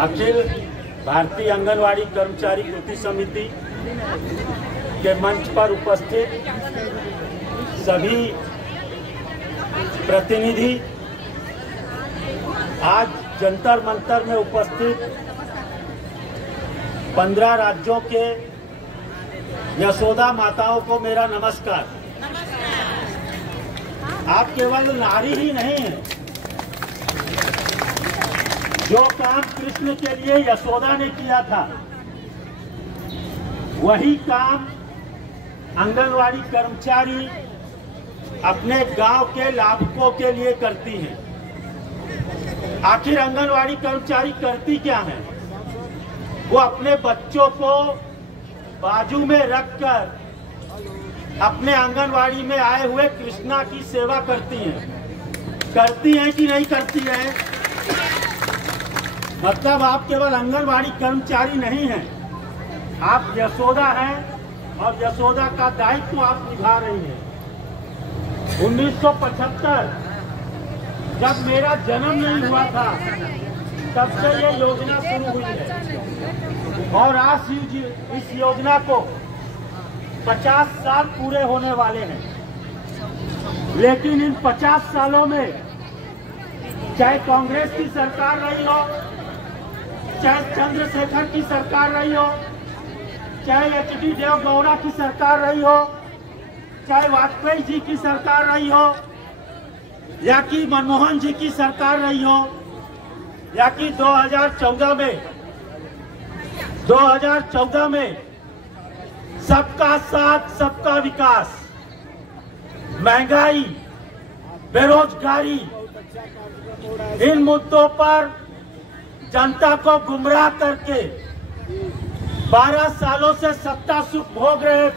अखिल भारतीय आंगनवाड़ी कर्मचारी कृति समिति के मंच पर उपस्थित सभी प्रतिनिधि, आज जंतर मंतर में उपस्थित 15 राज्यों के यशोदा माताओं को मेरा नमस्कार। आप केवल नारी ही नहीं हैं, जो काम कृष्ण के लिए यशोदा ने किया था वही काम आंगनवाड़ी कर्मचारी अपने गांव के लाभुकों के लिए करती हैं। आखिर आंगनवाड़ी कर्मचारी करती क्या है? वो अपने बच्चों को बाजू में रखकर अपने आंगनवाड़ी में आए हुए कृष्णा की सेवा करती हैं कि नहीं करती हैं? मतलब आप केवल आंगनवाड़ी कर्मचारी नहीं हैं, आप यशोदा हैं और यशोदा का दायित्व आप निभा रही हैं। 1975 जब मेरा जन्म नहीं हुआ था तब से ये योजना शुरू हुई है और आज इस योजना को 50 साल पूरे होने वाले हैं। लेकिन इन 50 सालों में चाहे कांग्रेस की सरकार रही हो, चाहे चंद्रशेखर की सरकार रही हो, चाहे एच.डी. देवगौड़ा की सरकार रही हो, चाहे वाजपेयी जी की सरकार रही हो, या कि मनमोहन जी की सरकार रही हो, या कि 2014 में सबका साथ सबका विकास, महंगाई, बेरोजगारी, इन मुद्दों पर जनता को गुमराह करके 12 सालों से सत्ता सुख भोग रहे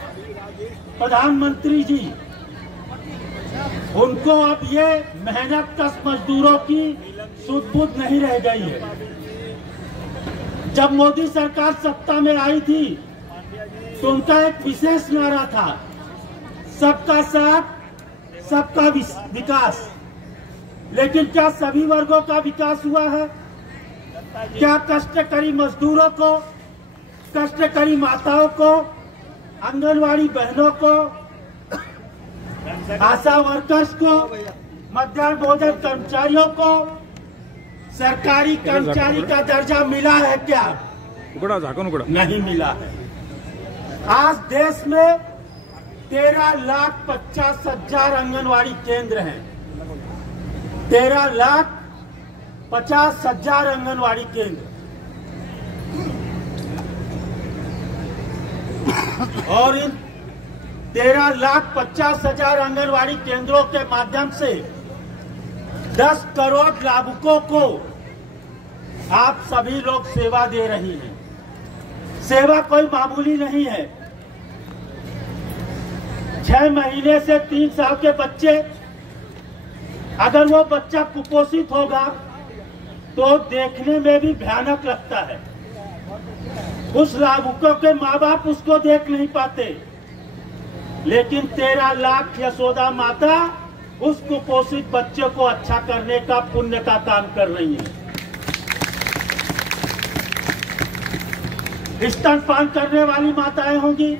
प्रधानमंत्री जी, उनको अब ये मेहनत कश मजदूरों की सुध बुध नहीं रह गई है। जब मोदी सरकार सत्ता में आई थी तो उनका एक विशेष नारा था, सबका साथ सबका विकास। लेकिन क्या सभी वर्गों का विकास हुआ है? क्या कष्टकरी मजदूरों को, कष्टकरी माताओं को, आंगनवाड़ी बहनों को, आशा वर्कर्स को, मध्याह्न भोजन कर्मचारियों को सरकारी कर्मचारी का दर्जा मिला है क्या? नहीं मिला है। आज देश में 13,50,000 आंगनवाड़ी केंद्र हैं। 13,50,000 आंगनवाड़ी केंद्र, और इन 13,50,000 आंगनवाड़ी केंद्रों के माध्यम से 10 करोड़ लाभुकों को आप सभी लोग सेवा दे रही हैं। सेवा कोई मामूली नहीं है। 6 महीने से 3 साल के बच्चे, अगर वो बच्चा कुपोषित होगा तो देखने में भी भयानक लगता है। उस लाभुकों के माँ बाप उसको देख नहीं पाते, लेकिन 13 लाख यशोदा माता उस कुपोषित बच्चे को अच्छा करने का, पुण्य का काम कर रही है। स्तनपान करने वाली माताएं होंगी,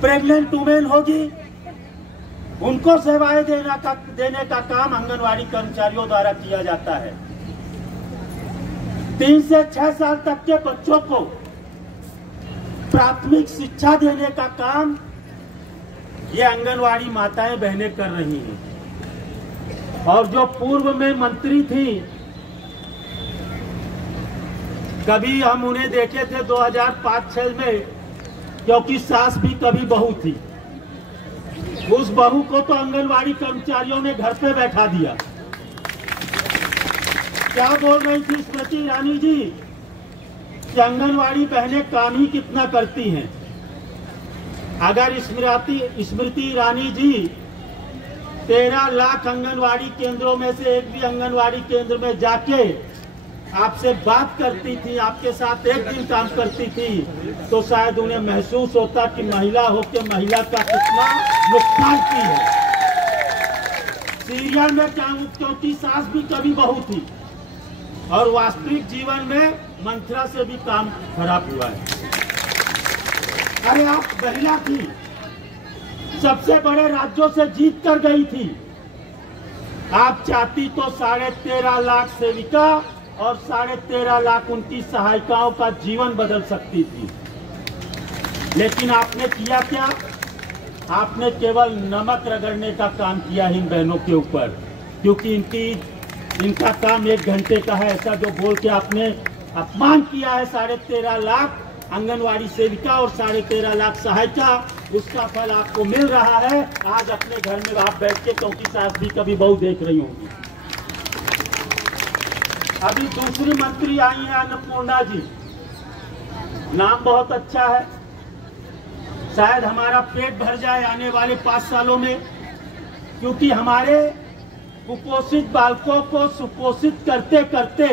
प्रेग्नेंट वुमेन होगी, उनको सेवाएं देने का काम आंगनवाड़ी कर्मचारियों द्वारा किया जाता है। 3 से 6 साल तक के बच्चों को प्राथमिक शिक्षा देने का काम ये आंगनवाड़ी माताएं बहनें कर रही हैं। और जो पूर्व में मंत्री थी, कभी हम उन्हें देखे थे 2005-06 में, क्योंकि सास भी कभी बहू थी। उस बहू को तो आंगनवाड़ी कर्मचारियों ने घर पे बैठा दिया। क्या बोल रही थी स्मृति ईरानी जी कि आंगनवाड़ी बहनें काम ही कितना करती हैं। अगर स्मृति ईरानी जी 13 लाख आंगनवाड़ी केंद्रों में से एक भी आंगनवाड़ी केंद्र में जाके आपसे बात करती थी, आपके साथ एक दिन काम करती थी, तो शायद उन्हें महसूस होता कि महिला होकर महिला का कितना नुकसान की है। सीरियल में क्या, क्योंकि सास भी कभी बहू थी, और वास्तविक जीवन में मंत्रा से भी काम खराब हुआ है। अरे आप महिला थी, सबसे बड़े राज्यों से जीत कर गई थी। आप चाहती तो 13.5 लाख सेविका और 13.5 लाख उनकी सहायिकाओं का जीवन बदल सकती थी, लेकिन आपने किया क्या? आपने केवल नमक रगड़ने का काम किया इन बहनों के ऊपर, क्योंकि इनका काम 1 घंटे का है, ऐसा जो बोल के आपने अपमान किया है 13.5 लाख आंगनवाड़ी सेविका और 13.5 लाख सहायिका। उसका फल आपको मिल रहा है आज अपने घर में आप बैठ के, क्योंकि सास भी कभी बहू देख रही होंगी। अभी दूसरी मंत्री आई है अन्नपूर्णा जी, नाम बहुत अच्छा है, शायद हमारा पेट भर जाए आने वाले 5 सालों में, क्योंकि हमारे कुपोषित बालकों को सुपोषित करते करते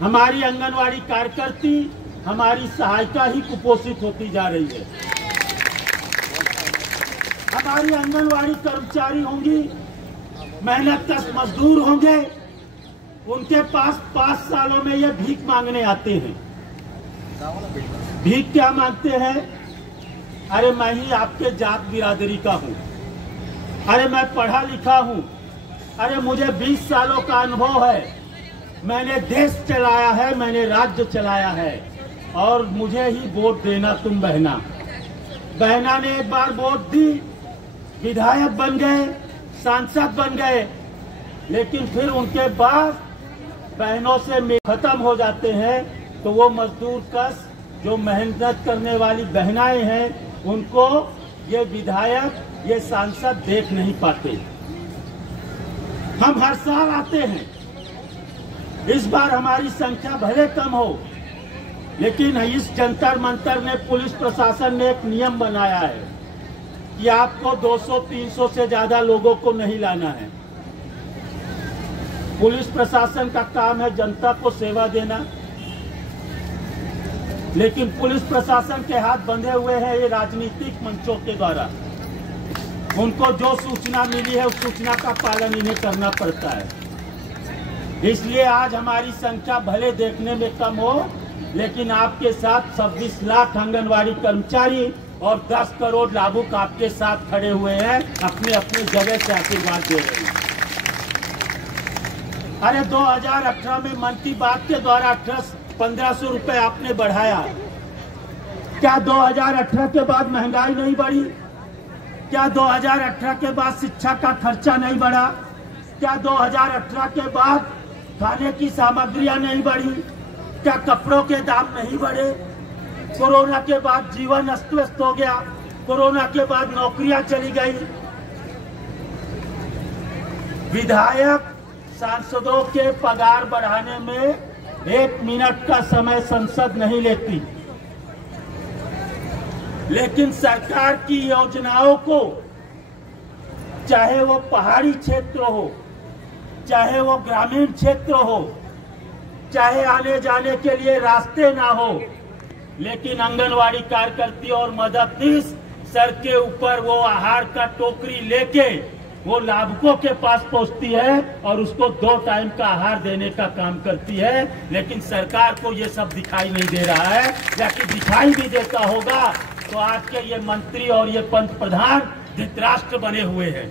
हमारी आंगनवाड़ी कार्यकर्ती, हमारी सहायिका ही कुपोषित होती जा रही है। हमारी आंगनवाड़ी कर्मचारी होंगी, मेहनतकश मजदूर होंगे, उनके पास 5 सालों में ये भीख मांगने आते हैं। भीख क्या मांगते हैं? अरे मैं ही आपके जात बिरादरी का हूँ, अरे मैं पढ़ा लिखा हूँ, अरे मुझे 20 सालों का अनुभव है, मैंने देश चलाया है, मैंने राज्य चलाया है, और मुझे ही वोट देना तुम बहना। बहना ने एक बार वोट दी, विधायक बन गए, सांसद बन गए, लेकिन फिर उनके बाद बहनों से खत्म हो जाते हैं, तो वो मजदूर कश जो मेहनत करने वाली बहनाएं हैं उनको ये विधायक, ये सांसद देख नहीं पाते। हम हर साल आते हैं, इस बार हमारी संख्या भले कम हो, लेकिन इस जंतर मंतर ने, पुलिस प्रशासन ने एक नियम बनाया है कि आपको 200-300 से ज्यादा लोगों को नहीं लाना है। पुलिस प्रशासन का काम है जनता को सेवा देना, लेकिन पुलिस प्रशासन के हाथ बंधे हुए हैं ये राजनीतिक मंचों के द्वारा। उनको जो सूचना मिली है उस सूचना का पालन इन्हें करना पड़ता है। इसलिए आज हमारी संख्या भले देखने में कम हो, लेकिन आपके साथ 26 लाख आंगनवाड़ी कर्मचारी और 10 करोड़ लाभुक आपके साथ खड़े हुए हैं, अपने अपने जगह से आशीर्वाद दे रहे हैं। अरे 2018 में मन की बात के द्वारा 1500 रुपए आपने बढ़ाया। क्या 2018 के बाद महंगाई नहीं बढ़ी? क्या 2018 के बाद शिक्षा का खर्चा नहीं बढ़ा? क्या 2018 के बाद खाने की सामग्रियां नहीं बढ़ी? क्या कपड़ों के दाम नहीं बढ़े? कोरोना के बाद जीवन अस्त व्यस्त हो गया, कोरोना के बाद नौकरियां चली गई। विधायक सांसदों के पगार बढ़ाने में 1 मिनट का समय संसद नहीं लेती, लेकिन सरकार की योजनाओं को, चाहे वो पहाड़ी क्षेत्र हो, चाहे वो ग्रामीण क्षेत्र हो, चाहे आने जाने के लिए रास्ते ना हो, लेकिन आंगनवाड़ी कार्यकर्ती और मददनीश सर के ऊपर वो आहार का टोकरी लेके वो लाभुकों के पास पहुंचती है और उसको 2 टाइम का आहार देने का काम करती है। लेकिन सरकार को ये सब दिखाई नहीं दे रहा है, या कि दिखाई भी देता होगा तो आज के ये मंत्री और ये पंत प्रधान धृतराष्ट्र बने हुए हैं।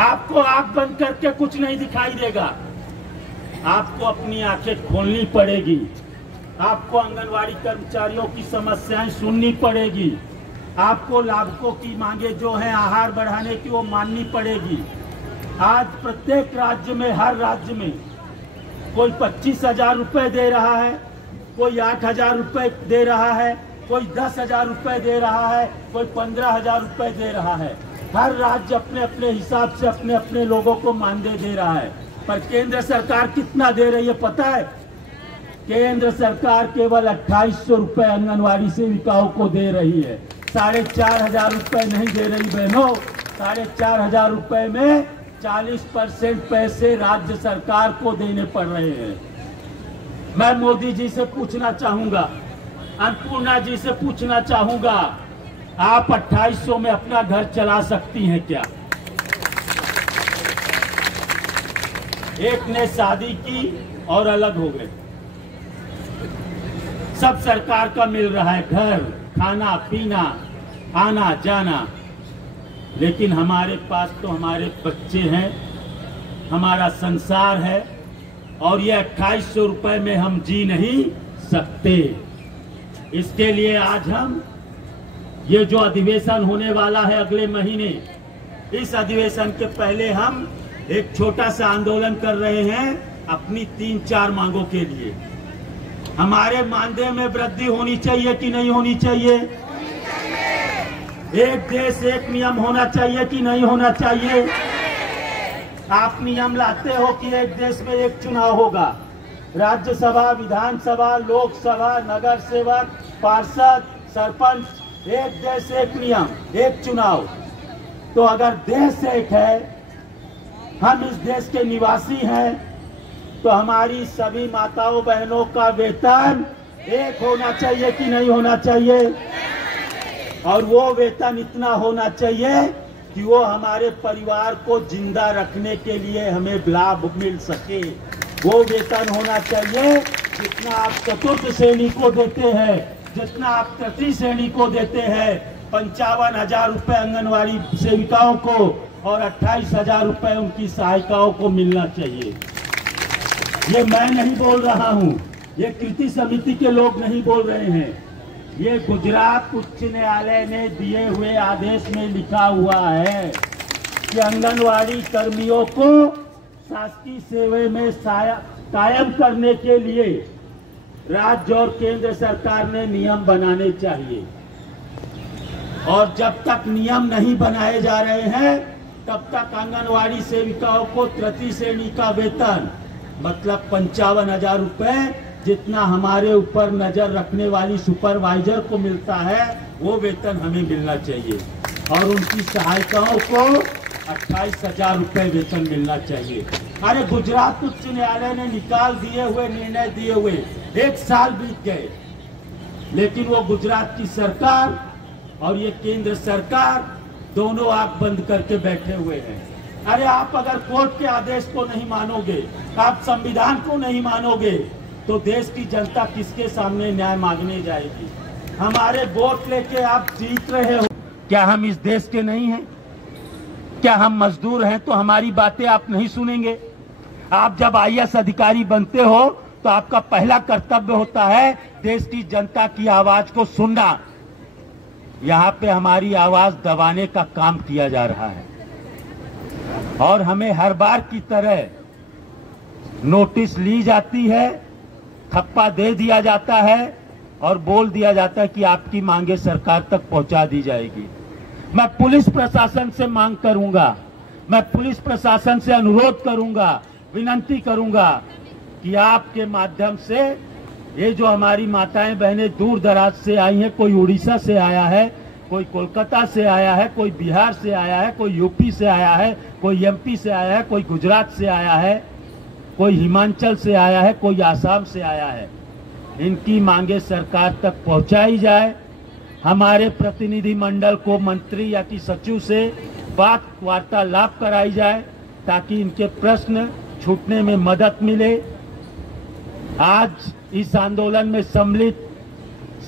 आपको आंख बंद करके कुछ नहीं दिखाई देगा, आपको अपनी आंखें खोलनी पड़ेगी, आपको आंगनवाड़ी कर्मचारियों की समस्याएं सुननी पड़ेगी, आपको लाभुकों की मांगे जो है आहार बढ़ाने की वो माननी पड़ेगी। आज प्रत्येक राज्य में, हर राज्य में कोई 25,000 रुपए दे रहा है, कोई 8,000 रुपए दे रहा है, कोई 10,000 रुपए दे रहा है, कोई 15,000 रुपए दे रहा है। हर राज्य अपने अपने हिसाब से अपने अपने लोगों को मानदेय दे रहा है। पर केंद्र सरकार कितना दे रही है पता है? केंद्र सरकार केवल 2800 रुपए आंगनवाड़ी सेविकाओं को दे रही है, 4,500 रुपए नहीं दे रही बहनों। 4,500 रुपए में 40% पैसे राज्य सरकार को देने पड़ रहे हैं। मैं मोदी जी से पूछना चाहूंगा, अन्नपूर्णा जी से पूछना चाहूंगा, आप 2800 में अपना घर चला सकती हैं क्या? एक ने शादी की और अलग हो गए। सब सरकार का मिल रहा है, घर, खाना पीना, आना जाना, लेकिन हमारे पास तो हमारे बच्चे हैं, हमारा संसार है, और ये 2800 रुपए में हम जी नहीं सकते। इसके लिए आज हम ये जो अधिवेशन होने वाला है अगले महीने, इस अधिवेशन के पहले हम एक छोटा सा आंदोलन कर रहे हैं अपनी 3-4 मांगों के लिए। हमारे मानदेय में वृद्धि होनी चाहिए कि नहीं होनी चाहिए? एक देश एक नियम होना चाहिए कि नहीं होना चाहिए? आप नियम लाते हो कि एक देश में एक चुनाव होगा, राज्यसभा, विधानसभा, लोकसभा, नगर सेवक, पार्षद, सरपंच, एक देश एक नियम, एक चुनाव। तो अगर देश एक है, हम इस देश के निवासी हैं, तो हमारी सभी माताओं बहनों का वेतन एक होना चाहिए कि नहीं होना चाहिए? और वो वेतन इतना होना चाहिए कि वो हमारे परिवार को जिंदा रखने के लिए हमें लाभ मिल सके। वो वेतन होना चाहिए जितना आप चतुर्थ श्रेणी को देते हैं, जितना आप तृतीय श्रेणी को देते हैं। 55,000 रुपए आंगनवाड़ी सेविकाओं को और 28,000 रुपए उनकी सहायिकाओं को मिलना चाहिए। ये मैं नहीं बोल रहा हूँ, ये कृति समिति के लोग नहीं बोल रहे हैं, ये गुजरात उच्च न्यायालय ने दिए हुए आदेश में लिखा हुआ है कि आंगनवाड़ी कर्मियों को शासकीय सेवा में कायम करने के लिए राज्य और केंद्र सरकार ने नियम बनाने चाहिए। और जब तक नियम नहीं बनाए जा रहे हैं, तब तक आंगनवाड़ी सेविकाओं को तृतीय श्रेणी का वेतन, मतलब 55,000 रुपए, जितना हमारे ऊपर नजर रखने वाली सुपरवाइजर को मिलता है, वो वेतन हमें मिलना चाहिए। और उनकी सहायिकाओं को 28,000 रुपए वेतन मिलना चाहिए। अरे गुजरात उच्च न्यायालय ने निकाल दिए हुए, निर्णय दिए हुए 1 साल बीत गए, लेकिन वो गुजरात की सरकार और ये केंद्र सरकार दोनों आंख बंद करके बैठे हुए हैं। अरे आप अगर कोर्ट के आदेश को नहीं मानोगे, आप संविधान को नहीं मानोगे, तो देश की जनता किसके सामने न्याय मांगने जाएगी? हमारे वोट लेके आप जीत रहे हो, क्या हम इस देश के नहीं हैं? क्या हम मजदूर हैं तो हमारी बातें आप नहीं सुनेंगे? आप जब IAS अधिकारी बनते हो तो आपका पहला कर्तव्य होता है देश की जनता की आवाज को सुनना। यहाँ पे हमारी आवाज दबाने का काम किया जा रहा है और हमें हर बार की तरह नोटिस ली जाती है, थप्पा दे दिया जाता है और बोल दिया जाता है कि आपकी मांगे सरकार तक पहुंचा दी जाएगी। मैं पुलिस प्रशासन से मांग करूंगा, मैं पुलिस प्रशासन से अनुरोध करूंगा, विनती करूंगा कि आपके माध्यम से ये जो हमारी माताएं बहनें दूर दराज से आई हैं, कोई उड़ीसा से आया है, कोई कोलकाता से आया है, कोई बिहार से आया है, कोई यूपी से आया है, कोई MP से आया है, कोई गुजरात से आया है, कोई हिमाचल से आया है, कोई आसाम से आया है, इनकी मांगे सरकार तक पहुंचाई जाए। हमारे प्रतिनिधि मंडल को मंत्री या कि सचिव से बात वार्तालाप कराई जाए ताकि इनके प्रश्न छूटने में मदद मिले। आज इस आंदोलन में सम्मिलित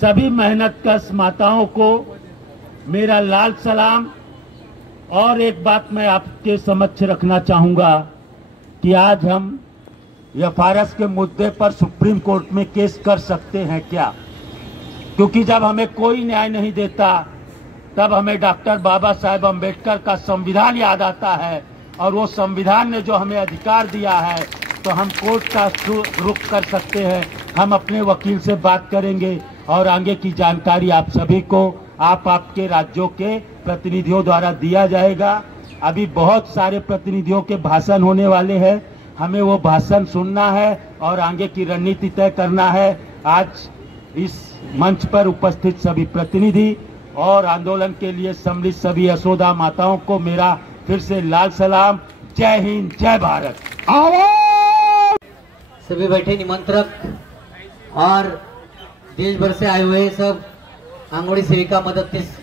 सभी मेहनतकश माताओं को मेरा लाल सलाम। और एक बात मैं आपके समक्ष रखना चाहूंगा कि आज हम FRS के मुद्दे पर सुप्रीम कोर्ट में केस कर सकते हैं क्या? क्योंकि जब हमें कोई न्याय नहीं देता तब हमें डॉक्टर बाबा साहेब अम्बेडकर का संविधान याद आता है, और वो संविधान ने जो हमें अधिकार दिया है तो हम कोर्ट का रुख कर सकते हैं। हम अपने वकील से बात करेंगे और आगे की जानकारी आप सभी को आपके राज्यों के प्रतिनिधियों द्वारा दिया जाएगा। अभी बहुत सारे प्रतिनिधियों के भाषण होने वाले हैं, हमें वो भाषण सुनना है और आगे की रणनीति तय करना है। आज इस मंच पर उपस्थित सभी प्रतिनिधि और आंदोलन के लिए सम्मिलित सभी यशोदा माताओं को मेरा फिर से लाल सलाम। जय हिंद, जय भारत। सभी बैठे निमंत्रक और देश भर से आए हुए सब आंगनवाड़ी सेविका मददनीश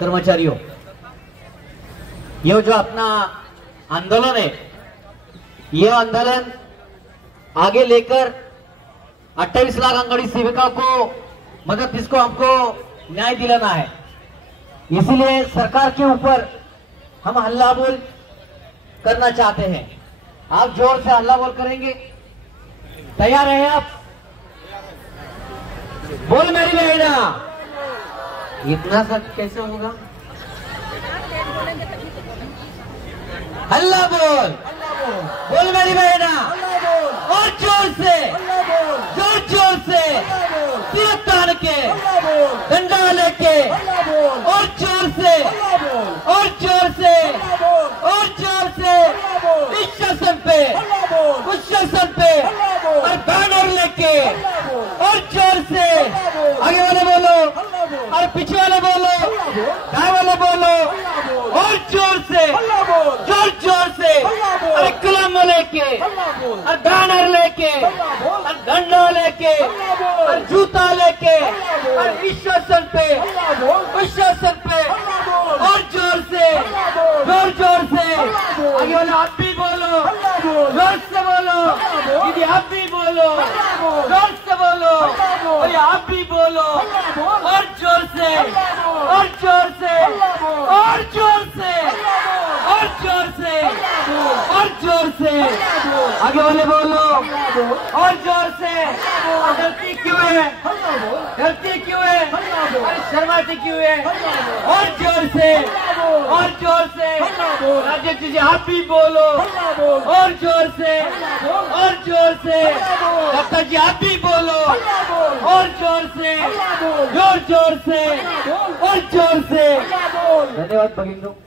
कर्मचारियों, ये जो अपना आंदोलन है ये आंदोलन आगे लेकर 28 लाख आंगनबाड़ी सेविका को मदद, इसको हमको न्याय दिलाना है। इसीलिए सरकार के ऊपर हम हल्ला बोल करना चाहते हैं। आप जोर से हल्ला बोल करेंगे? तैयार हैं आप? बोल मेरी बहना। इतना सब कैसे होगा? हल्ला बोल, बोल मेरी बहना, और जोर से, जोर जोर से, सिर तान के, डंडा लेके, और जोर से, और जोर से, और जोर से, इस शासन पे, उस शासन पे, और बैनर लेके, और जोर से, आगे वाले बोलो, और पीछे वाले बोलो, दाएं वाले बोलो, और जोर से, जोर जोर से, अरे कलम लेके, और बैनर लेके, और डंडा लेके, और जूता लेके, और इस शासन पे, उस शासन पे, और जोर से, जोर जोर से, आगे वाले आप भी बोलो, जोर से बोलो, दीदी आप भी बोलो, जोर से बोलो, और आप भी बोलो, और जोर से, और जोर से, और जोर से, और जोर से, और जोर से, आगे वाले बोलो, और जोर से। गलती क्यों है? गलती क्यों है? अरे शर्माती क्यों है? और जोर से, और जोर से, राजेश जी आप भी बोलो, और जोर से, और जोर से, डॉक्टर जी आप भी बोलो, और जोर से, जोर जोर से, और जोर से। धन्यवाद भगिंदो।